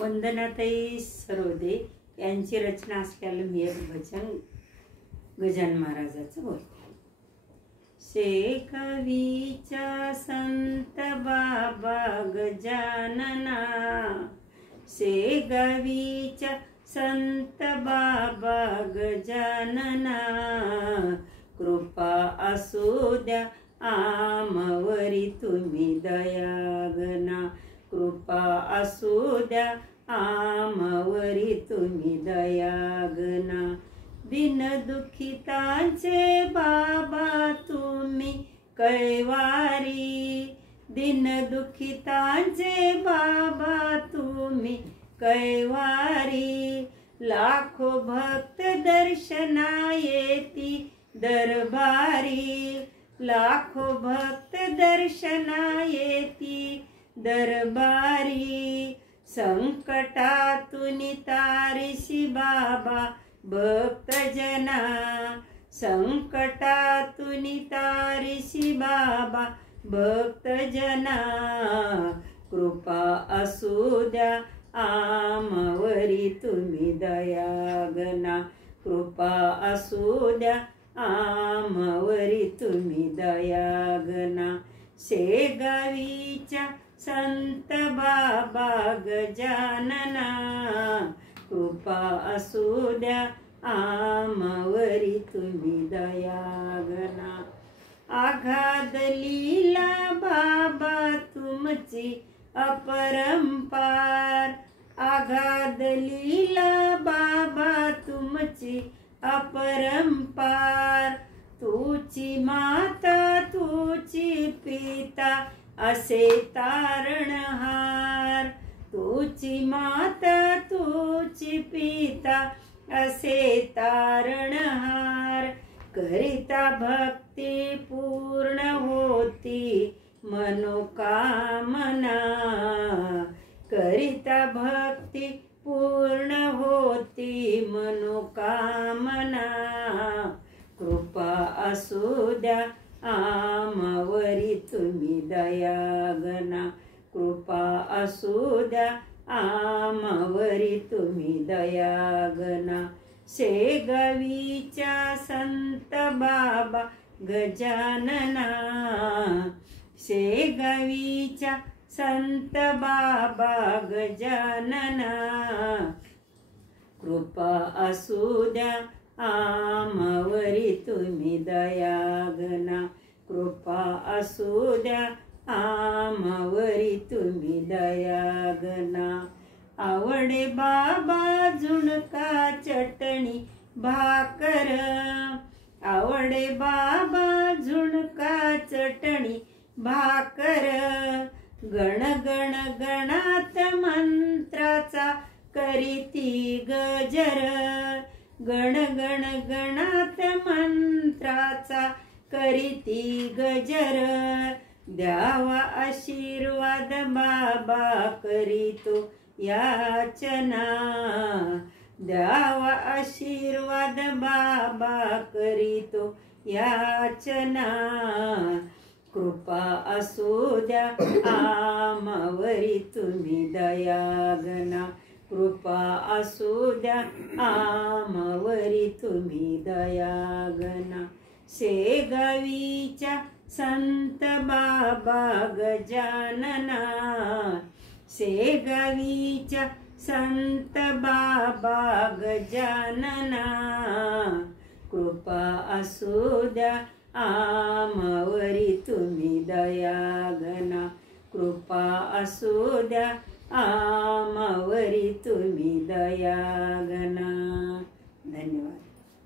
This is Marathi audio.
वंदनाताई सरोदे यांची रचना असलेलं मी एक भजन गजानन महाराजाचं बोलते. शेगावीच्या संत बाबा गजानना, शेगावीच्या संत बाबा गजानना, कृपा असू द्या आमवरी तुम्ही दयागना, कृपा असू द्या आमवरी तुम्ही दयागना. दिन दुखितांचे बाबा तुम्ही कैवारी, दिन दुखितांचे बाबा तुम्ही कैवारी. लाखो भक्त दर्शना येती दरबारी, लाखो भक्त दर्शना येती दरबारी. संकटातून तारिसी बाबा भक्तजना, संकटातून तारिसी बाबा भक्तजना. कृपा असू द्या आमवरी तुम्ही दयागना, कृपा असू द्या आमवरी तुम्ही दयागना. शेगावीच्या संत बाबा गजानना, कृपा असू द्या आमवरी तुम्ही दयागना. आघात लीला बाबा तुमची अपरंपार, आघात लीला बाबा तुमची अपरंपार. तुची माता तुची पिता असे तारणहार, तुची माता तुची पिता असे तारणहार. करिता भक्ती पूर्ण होती मनोकामना, करिता भक्ती पूर्ण होती मनोकामना. कृपा असू द्या आमवरी तुम्ही दयागना, कृपा असू द्या आमवरी तुम्ही दयागना. शेगावीच्या संत बाबा गजानना, शेगावीच्या संत बाबा गजानना. कृपा असू द्या आमवरी तुम्ही दयागना, कृपा असू द्या आमवरी तुम्ही दयागना. आवडे बाबा झुणका चटणी भाकर, आवडे बाबा झुणका चटणी भाकर. गण गण गणात मंत्राचा करीती गजर, गण गण गणात मंत्राचा करीती गजर. द्यावा आशीर्वाद बाबा करीतो याचना, द्यावा आशीर्वाद बाबा करीतो याचना. कृपा असू द्या आमवरी तुम्ही दयागना, कृपा असू द्या आमवरी तुम्ही दयागना. शेगावीच्या संत बाबा गजानना, शेगावीच्या संत बाबा गजानना. कृपा असू द्या आमवरी तुम्ही दयागना, कृपा असू द्या आमवरी तुम्ही दयागना.